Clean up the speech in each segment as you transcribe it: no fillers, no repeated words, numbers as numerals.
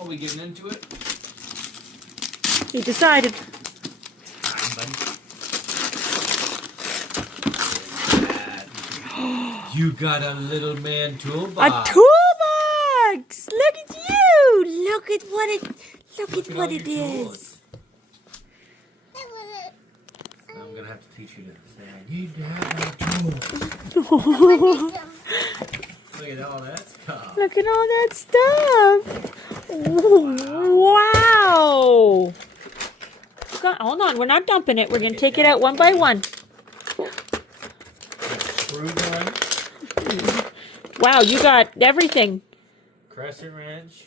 Are we getting into it? He decided. You got a little man A toolbox. toolbox! Look at you! Look at what it tools. is. I'm gonna have to teach you to say, I need to have that tool. Look at all that stuff. Look at all that stuff. Wow. Hold on, we're not dumping it. We're going to take it out one by one. Screwdriver. Wow, you got everything. Crescent wrench.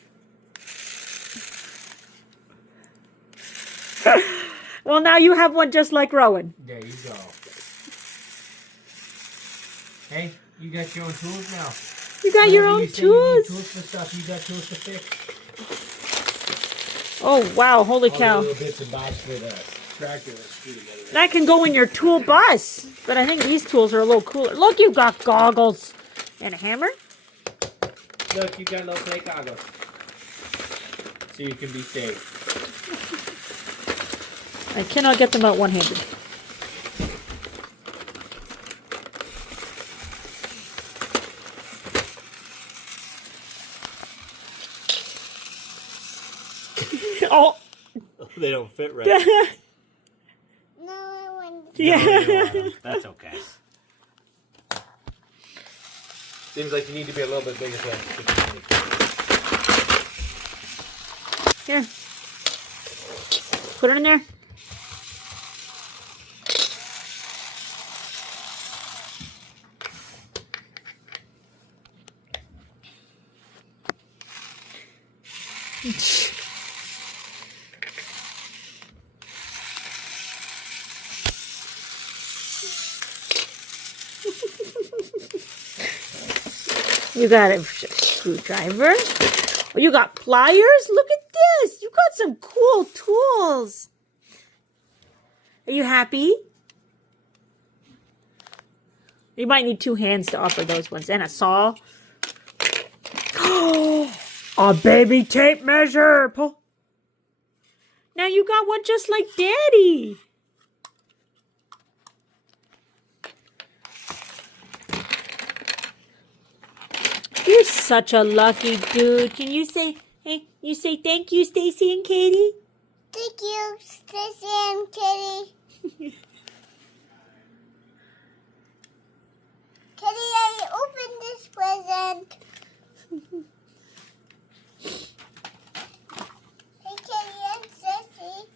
Well, now you have one just like Rowan. There you go. Hey, you got your own tools now. You got your own You need tools. tools for stuff. You got tools to fix. Oh, wow, holy All cow. the little bits and bobs for the tractor that screw together. That can go in your tool bus. But I think these tools are a little cooler. Look, you got goggles. And a hammer. Look, you got little play goggles. So you can be safe. I cannot get them out one-handed. Oh. They don't fit right. No, I want Yeah. That's okay. Seems like you need to be a little bit bigger. Here. Put it in there. You got a screwdriver. Oh, you got pliers? Look at this. You got some cool tools. Are you happy? You might need 2 hands to offer those ones. And a saw. Oh, a baby tape measure. Pull. Now you got one just like Daddy. You're such a lucky dude. Can you say, hey, you say thank you, Stacy and Katie? Thank you, Stacy and Kitty. Kitty, I opened this present. Hey, Kitty and Stacy,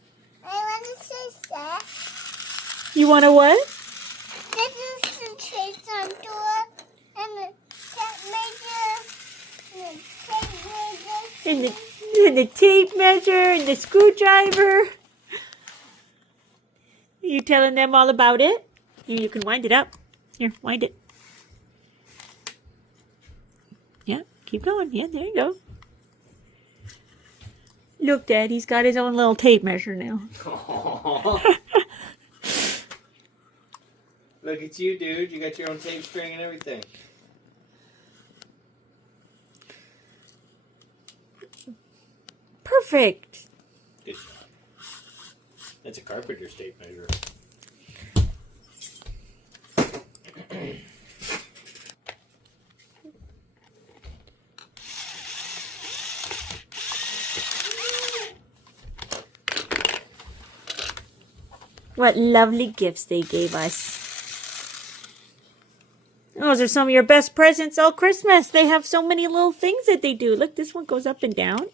I want to say stuff. You want to what? This is the trace on door and the tape measure and the tape measure. And the tape measure and the screwdriver. You telling them all about it? Here, you can wind it up. Here, wind it. Yeah, keep going. Yeah, there you go. Look, Daddy's got his own little tape measure now. Look at you, dude. You got your own tape string and everything. Perfect. Good shot. That's a carpenter's tape measure. What lovely gifts they gave us. Those are some of your best presents all Christmas. They have so many little things that they do. Look, this one goes up and down.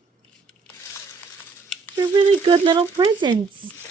They're really good little presents.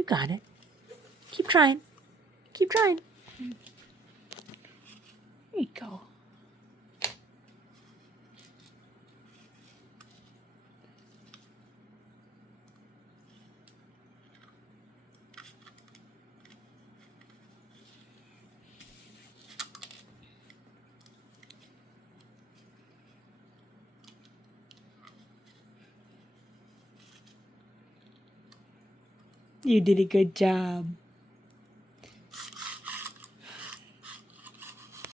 You got it. Keep trying. Keep trying. There you go. You did a good job.